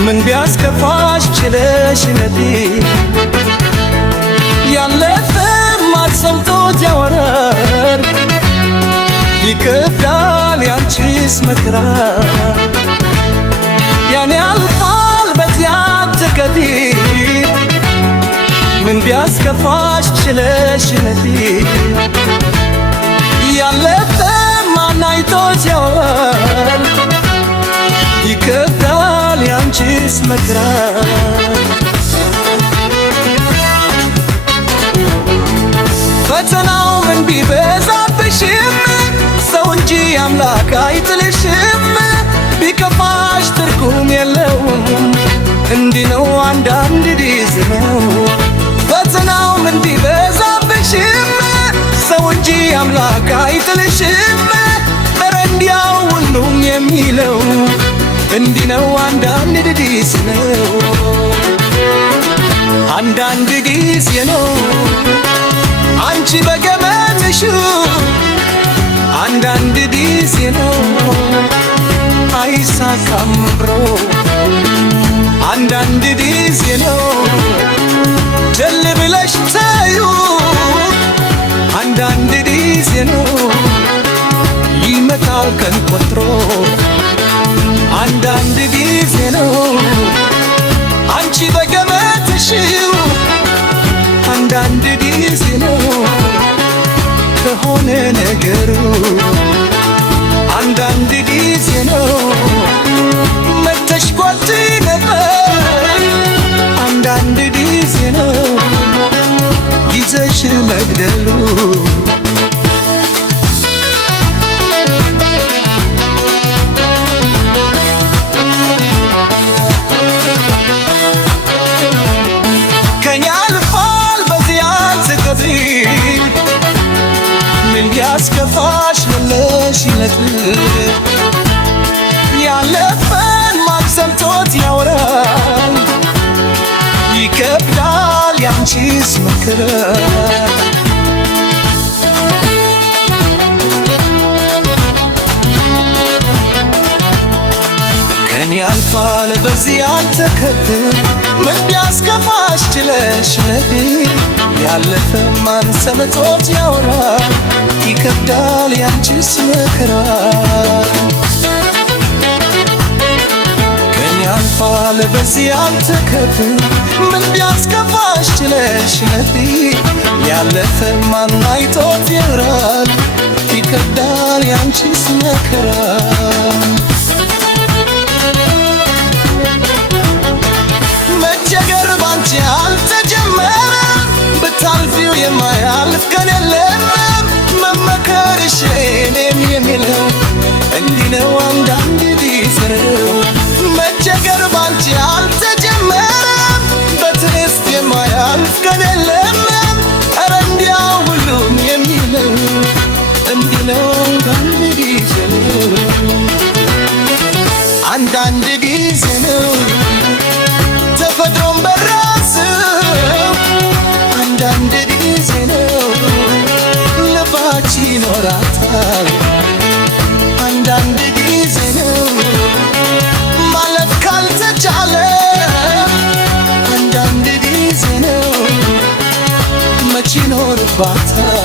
من بياسكفاش چلش ندي ያለፈም ማሰምቶት ያወራል ይከብዳል ያንቺስ መከራ ያኔ ያልፋል በዚያ ትከዲ ምን ቢያስከፋሽ ችለሽ ነዲ ያለፈም ማናይቶት ያወራል ይከብዳል ያንቺስ መከራ ፈተናው ምን ቢበዛብሽም ሰው እንጂ አምላክ አይጥልሽም ቢከፋሽ ትርጉም የለውም እንዲህ ነው አንዳንድ ጊዜ ነው ፈተናው ምን ቢበዛብሽም ሰው እንጂ አምላክ አይጥልሽም ኧረ እንዲያው ሁሉም የሚለው እንዲህ ነው አንዳንድ ጊዜ ነው አንዳንድ ጊዜ ነው አንቺ በገመትሽ አንዳንድ ጊዜ ነው አይሳካም ብሮ አንዳንድ ጊዜ ነው ጀል ብለሽ ታዩ አንዳንድ ጊዜ ነው ይመጣል ቀን ቆጥሮ አንዳንድ ጊዜ ነው አንቺ በገመትሽ አንዳንድ ጊዜ ነው ከሆነ ነገሩ አንዳንድ ጊዜ ነው መተሽ ጓድ ነበር አንዳንድ ጊዜ ነው ይዘሽ መግደሉ ያስከፋሽ መለሽ ይነጥል ያለፈን ማሰምቶት ያወራል ይከብዳል ያንቺስ መከራ ቀን ያልፋል በዚህ አልተከተል ምን ቢያስከፋሽ ችለሽ ነዲ ያለፈ ማን ሰምቶት ያወራል ይከብዳል ያንቺስ መከራ ቀን ያልፋል በዚህ አልተከተል ምን ቢያስከፋሽ ችለሽ ነዲ ያለፈ ማን አይቶት ያወራል ይከብዳል ያንቺስ መከራ መቸገር ባንቺ አልተጀመረም ብታልፊው የማያልፍ ቀን የለም መመከርሽ እኔም የሚለው እንዲህ ነው አንዳንድ ጊዜ ነው መቸገር ባንቺ አልተጀመረም በትዕግስት የማያልፍ ቀን የለም ኧረ እንዲያው ሁሉም የሚለው እንዲህ ነው አንዳንድ ጊዜ ነው አንዳንድ ጊዜ ነው ተፈጥሮም በራስው አንዳንድ ጊዜ ነው ልባች ይኖራታል አንዳንድ ጊዜ ነው ማለፍ ካልተቻለ አንዳንድ ጊዜ ነው መች ይኖርባታል